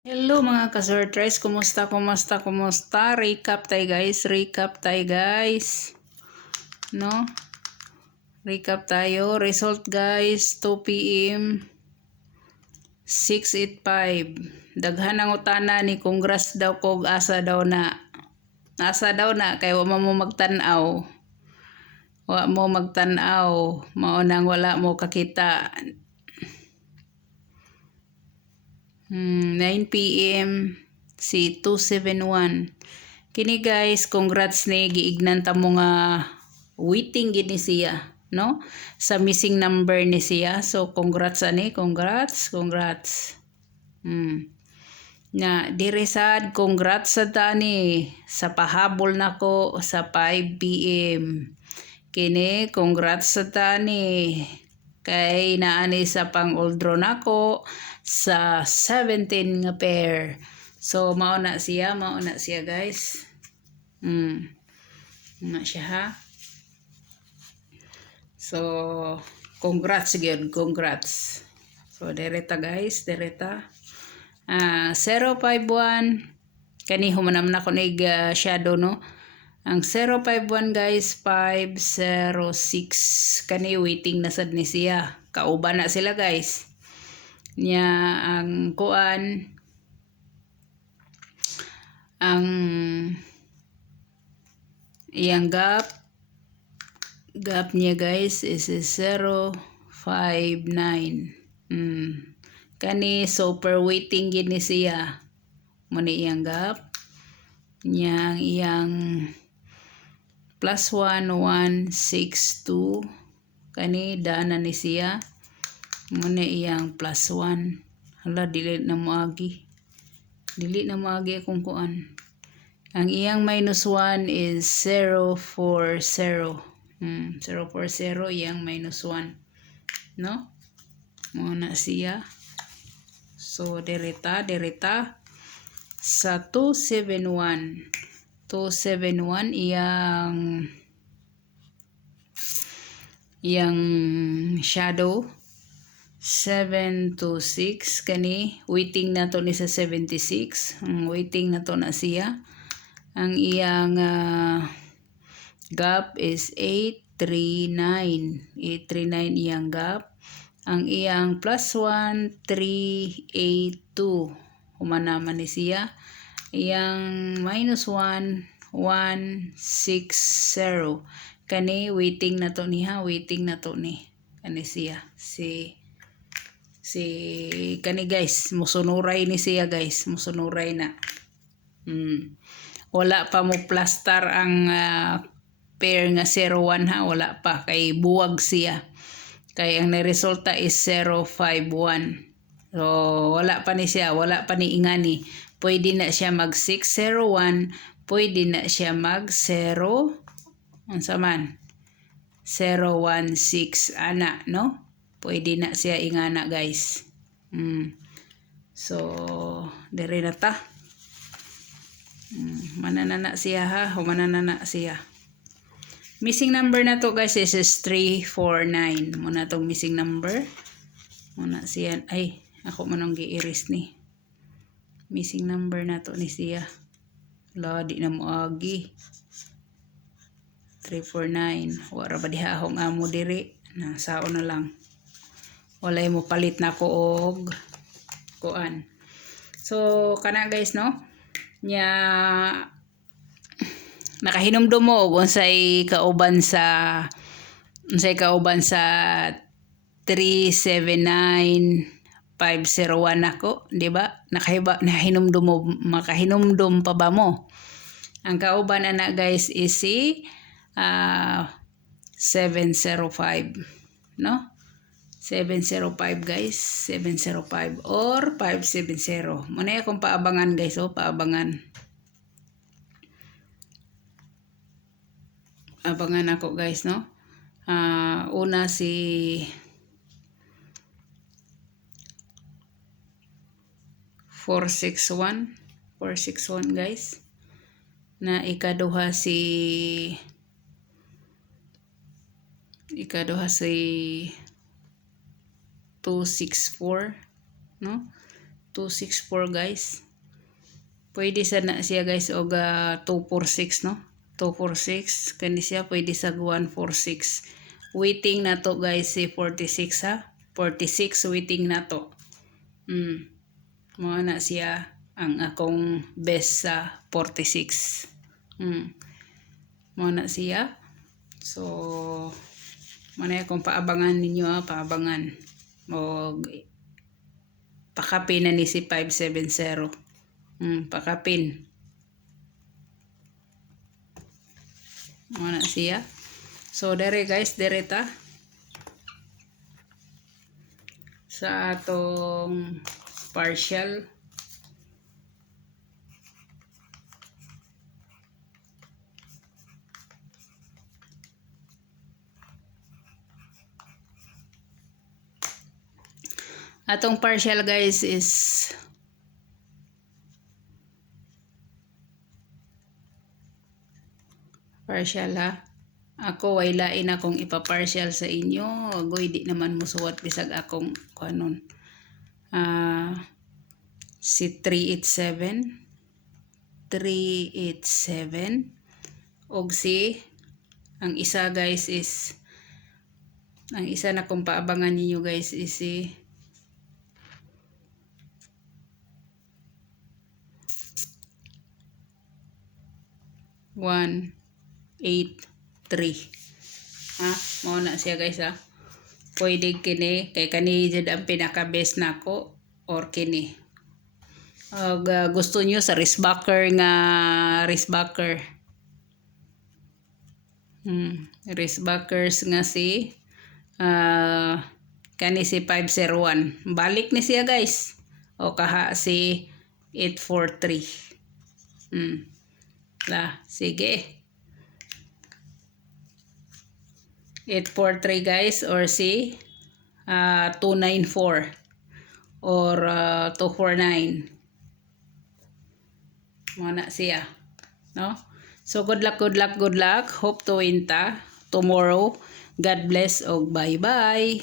Hello mga ka-surprise, kumusta? Recap tayo guys. No? Recap tayo. Result guys, 2 p.m. 685. Daghan ang utana ni congrats daw kog asa daw na. Asa daw na kay wa mo magtan-aw. Wa mo magtan-aw. Maunang wala mo kakita. 9 p.m. si 271. Kini guys, congrats ni giignan ta mo nga waiting gid ni siya, no? Sa missing number ni siya. So congrats ani, congrats. Na dire sad congrats sa tani sa pahabol nako sa 5 p.m. Kini congrats sa tani kay naani sa pang oldro nako sa 17 nga pair. So mao na siya guys. Na siya ha. So congrats. So direta guys, 051 kani humanam na ko nig shadow no. Ang 051 guys 506 kani waiting na sad ni siya. Kauban na sila guys. Nya ang kuan ang iyang gap niya guys is 059. Kani super waiting gid ni siya. Muni iyang gap nya iyang plus 1162 kani dana ni siya. Muna iyang plus 1. Hala, dili na moagi akong kuan. Ang iyang minus 1 is 040. 040 iyang minus 1. No? Muna siya. So, direta sa 271. 271 iyang shadow 726 kani waiting na to ni sa 76. Waiting na to na siya. Ang iyang gap is 839 iyang gap. Ang iyang plus 1 382 humanaman ni siya. Iyang minus 1 160 kani waiting na to ni kani siya si kani guys musunuray ni siya guys, musunuray na. Wala pa mo plaster ang pair nga 01 ha, wala pa kay buwag siya. Kay ang resulta is 051. So wala pa ni siya, wala pa ni ingani. Pwede na siya mag 601, pwede na siya mag 0 unsa man 016 ana, no? Pwede na siya ingana guys. So dire na ta. Mananana siya ha, humananana siya. Missing number na to guys is 349. Muna tong missing number. Muna siya. Ay, ako manong gi-erase ni. Missing number na to ni siya. Wala, di na moagi. 349. Wala ba diha akong amo diri. Nasaon na lang. Walay mo palit na ko og kuan. So, kana guys no. Nya nakahinumdum mo og unsay kauban sa 379501 ako, di ba? Nakahinumdum mo, makahinumdum pa ba mo? Ang kauban ana guys is si 705, no? 705 guys, 705 or 570. Muna akong paabangan guys, paabangan. Abangan ako guys, no? Una si 461 guys. Na ikaduha si 264, no? 264 guys. Pwede sa na siya guys og 246 no. 246 kani siya pwede sa 146. Waiting na to guys si 46 ha. 46 waiting na to. Mo na siya ang akong best sa 46. Mo na siya. So mo na akong paabangan ninyo ha, paabangan. Og pakapin na ni si 570. Pakapin. Mo na siya. So dere guys, dere ta sa atong partial. Atong partial guys is partial ha. Ako way lain akong ipa-partial sa inyo. Agoy di naman musuwat bisag akong kanon. Si 387 og si ang isa guys is ang isa na kong paabangan ninyo guys is si 183. Mao na siya guys ha. Pwede kini kay kani jud ang pinaka best nako or kini. Gusto nyo sa wristbacker nga wristbacker. Wristbackers nga si kani si 501. Balik ni siya guys. O kaha si 843. Sige. 843 guys or si 294 or 249. Muna siya. No? So good luck, good luck, good luck. Hope to win ta tomorrow. God bless og bye-bye.